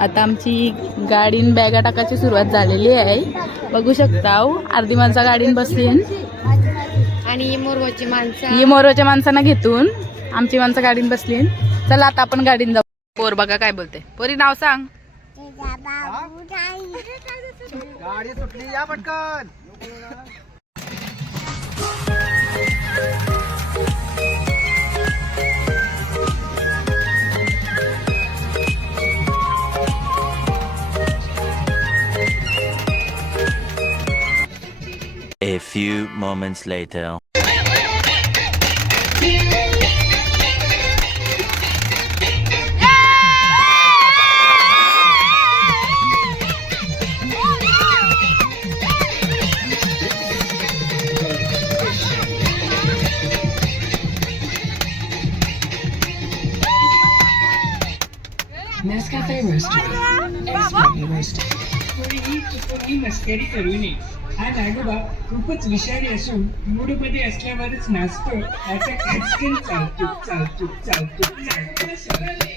आता आमची गाडीन बॅगा टाकायची सुरुवात झालेली आहे. बघू शकता अर्धी माणसं गाडीन बसली आणि मोरवाच्या माणसांना घेतून आमची माणसं गाडीन बसली. चला आता आपण गाडीन जाऊ. पोर बघा काय बोलते. पोरी नाव सांग. गाडी सुटली या पटकन. A few moments later. Nescafe roasted. Expertly roasted. कोणी मस्करी करू नये. हा नागोबा खूपच विषारी असून मूडमध्ये असल्यावरच नाचतो. याचा खचकन चालतो चालतो चालतो चालतो.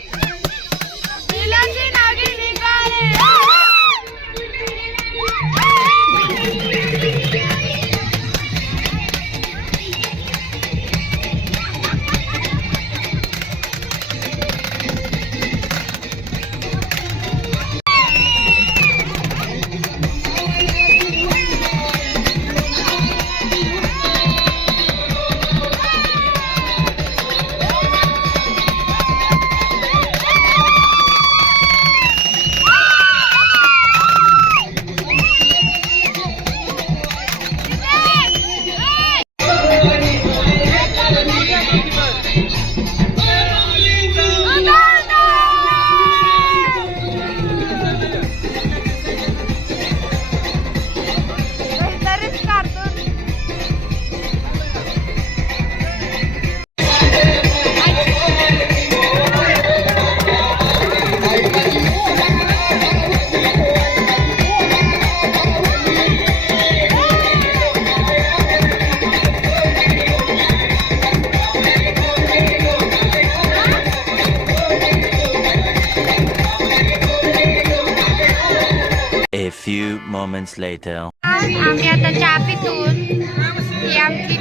Few moments later. आम्ही आता चहा पितून ही आमची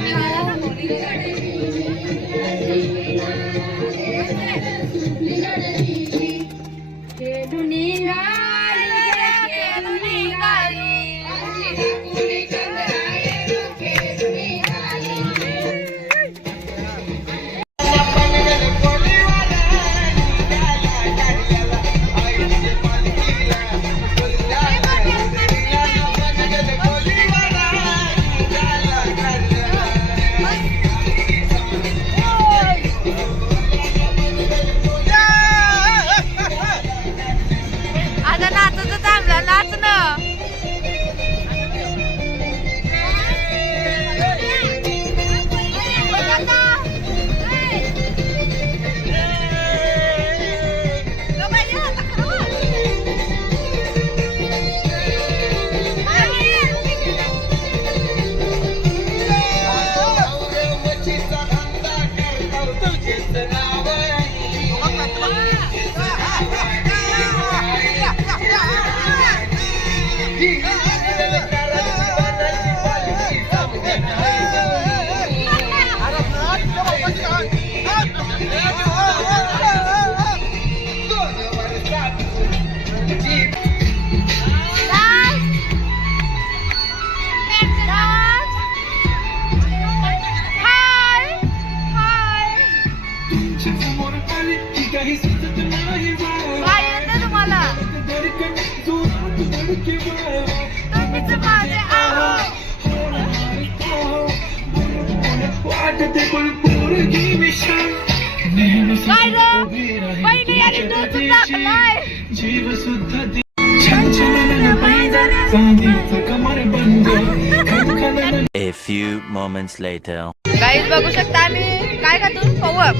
A A few moments later. Guys बघू शकता आम्ही काय खातो पवप.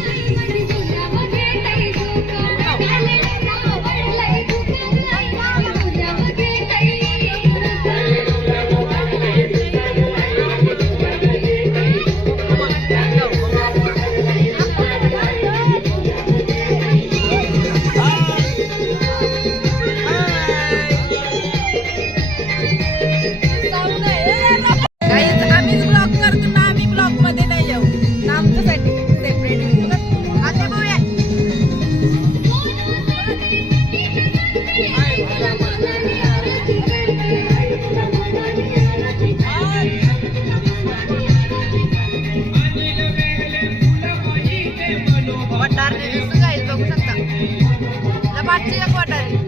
आम्हीच ब्लॉग करतो ना, आम्ही ब्लॉग मध्ये नाही येऊ ना, आमच्यासाठी सेपरेट आता बघूया. गाईज बघू शकता लबाडची एक वाटारी.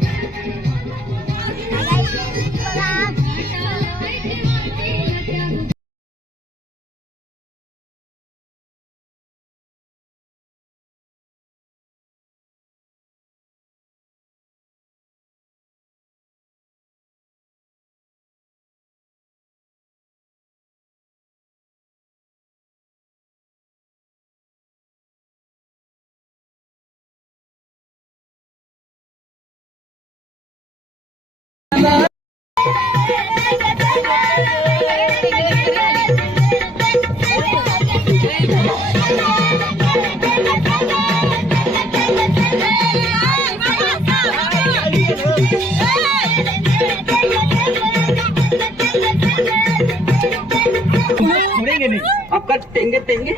आपका टेंगे टेंगे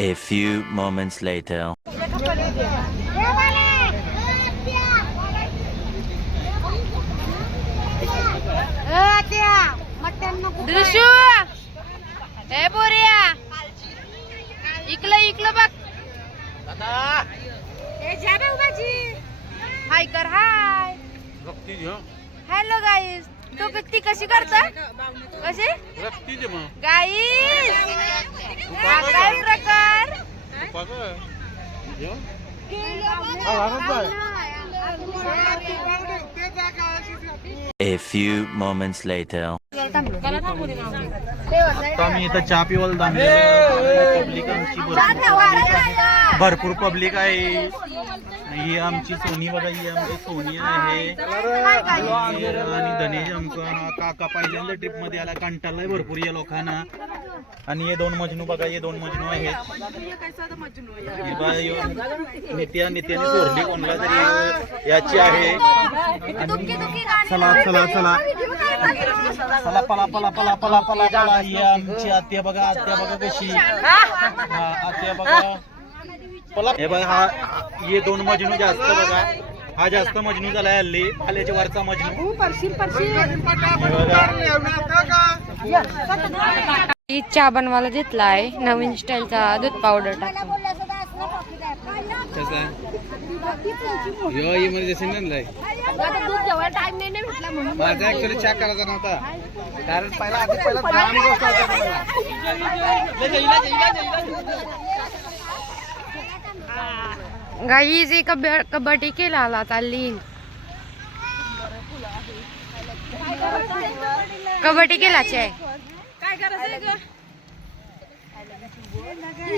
A few moments later. दृशू ए बोरिया इकलं इकलं बघ. हाय कर हाय. Hello guys. तू व्यक्ती कशी करता कशी गाईज काय प्रकार. A few moments later. आम्ही इथं चहा पिवायला पब्लिक आमची भरपूर पब्लिक आहे. ही आमची सोनी बघा, ही आमची सोनी आहे आणि धनेश आमचा काका पहिल्यांदा ट्रिप मध्ये आला, कंटाळलाय भरपूर या लोकांना. आणि हे दोन मजनू बघा, हे दोन मजनू आहेत. नित्याने सोडली कोणला तरी याची आहे. चला चला चला चला पला पला पला पला पला पला. ही आमची आत्या बघा, आत्या बघा कशी. आत्या बघा पला. हे बघा हा हे दोन मजनू जास्त बघा, हा जास्त मजनू झालाय हल्ली. आल्याच्या वरचा मजनू चहा बनवायला घेतलाय नवीन स्टाईलचा दूध पावडर टाकून. माझा ऍक्च्युअली चहा करायचा नव्हता, कारण पहिला गरम गोष्ट गाई जे कबड्डी केला आला चालली कबड्डी केलाच आहे. काय करायचं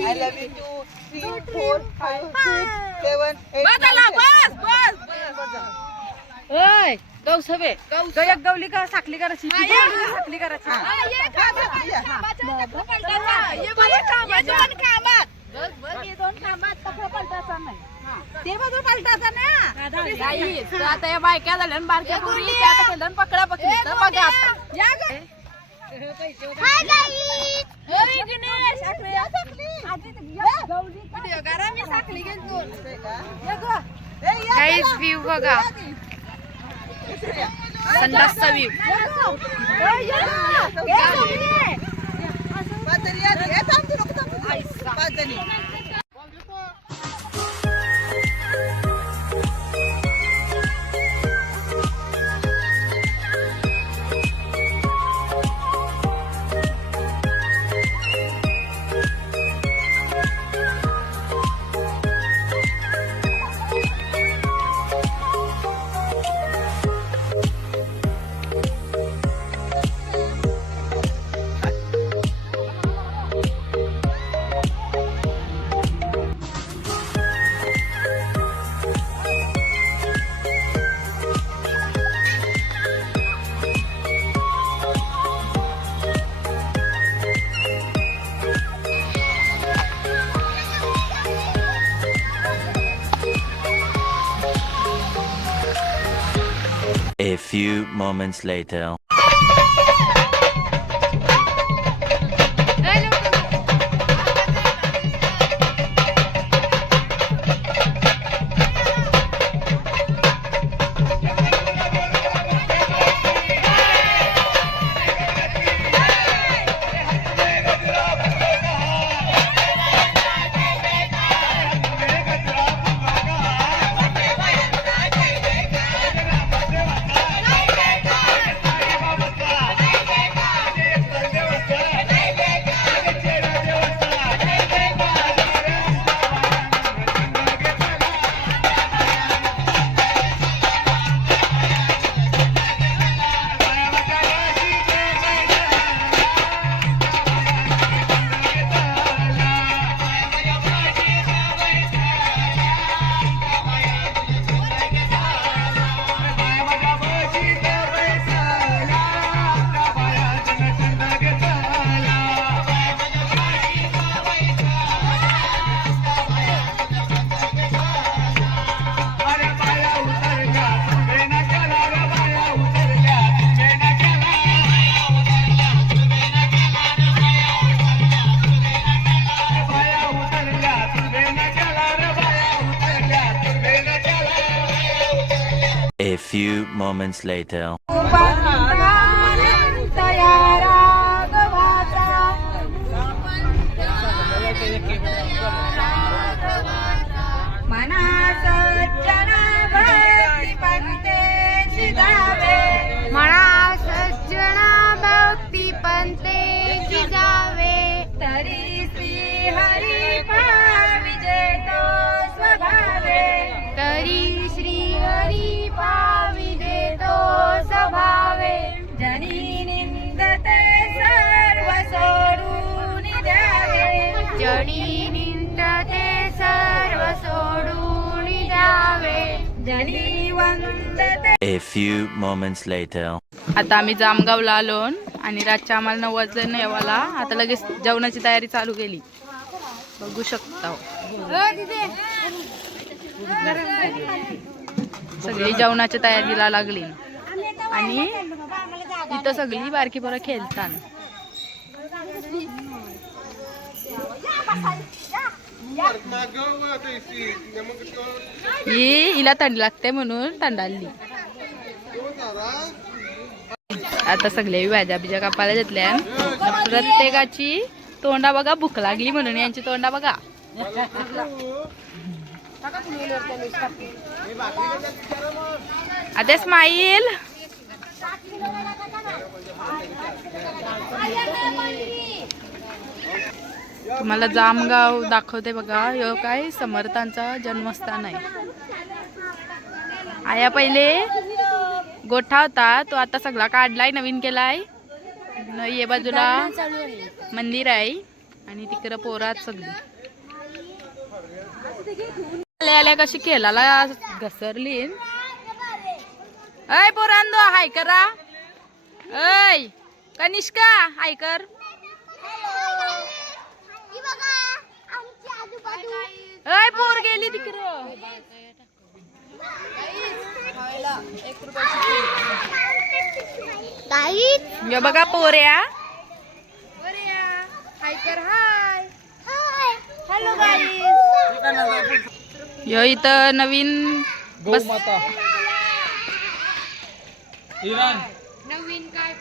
I love you 2, 3, 4, 5, 6, 7, 8, 9, 10. ओय गौसवे एक गवली का साखली करायची साखली करायची. ते बाजू पलटायचा ना. आता या बायक्या झाल्या बारक्या पूर्वी पकडा पकडी बघा आता. गाईज व्ह्यू बघा. संडासचा view. A few moments later. A few moments later. म्हणा सज्जना भक्ती पंते जिजावे. तरी श्री हरी पाविजेतो स्वभावे. तरी श्री हरी पाविजेतो स्वभावे. जनी निंदते सर्व सोडून द्यावे. जडी निंदते सर्व सोडून जावे. जनी वंदते. A few moments later. आता आम्ही जामगावला आलो आणि रातच्या आम्हाला 9 वाजले येवाला. आता लगेच जेवणाची तयारी चालू केली, बघू शकता. सगळी जेवणाच्या तयारीला लागली आणि इथं सगळी बारकी पोरं खेळतात. हिला थंडी लागते म्हणून थंडाली. आता सगळे भाज्या बिज्या कापायला घेतल्या. प्रत्येकाची तोंडा बघा, भूक लागली म्हणून यांची तोंडा बघा. आता स्माईल तुम्हाला जामगाव दाखवते बघा. हे काय समर्थांचा जन्मस्थान आहे. आया पहिले गोठा होता तो आता सगळा काढलाय, नवीन केलाय. ये बाजूला मंदिर आहे आणि तिकडं पोरात सगळी आल्या आल्या कशी खेळाला घसरली. अय पोरांदो हाय करा. अय कनिष्का हाय कर. अय पोर गेली तिकडं. ये बघा पोऱ्या. हाय कर. हाय. Hello guys. यो इथं नवीन बस माता इराण नवीन काय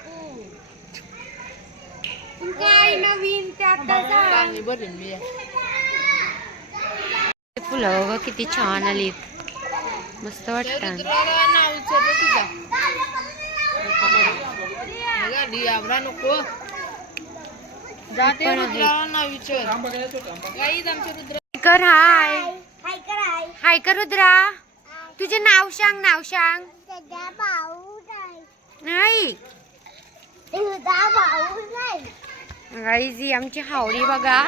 काय नवीन त्यात फुलं बघा किती छान आलीत, मस्त वाटतात. कर हाय हाय कर रुद्रा, तुझे नाव सांग, नाव सांग. नाही गाईज ही आमची हावडी बघा,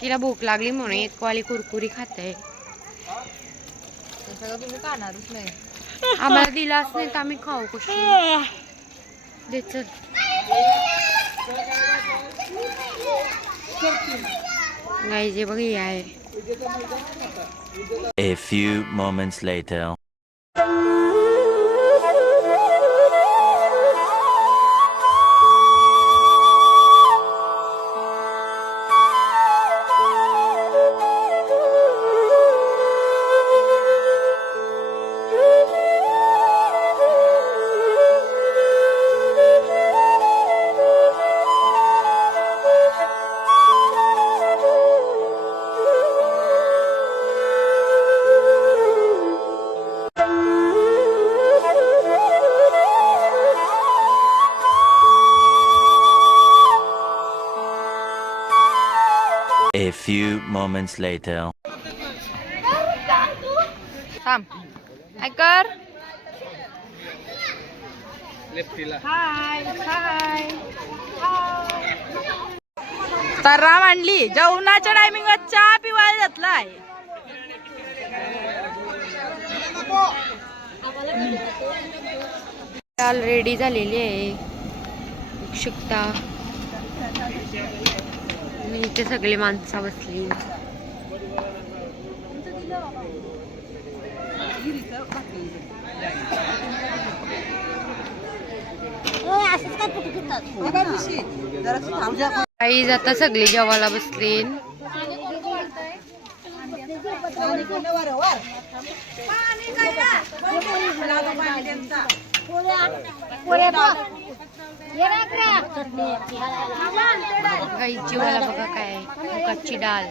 तिला भूक लागली म्हणून एक वाली कुरकुरी खाते. आम्हाला दिलाच नाही तर आम्ही खाऊ कशी. दे चल. गाईज हे बघ ही आहे. A few moments later. A few moments later. थांब ऐकर. तर्रा मांडली जेवणाच्या टायमिंगात चहा पिवायला जातलाय. दाल रेडी झालेली आहे बघू शकता. आणि इथे सगळी माणसं बसली. आई आता सगळी जेवायला बसली. गाईची मला बघा काय मुगाची डाळ.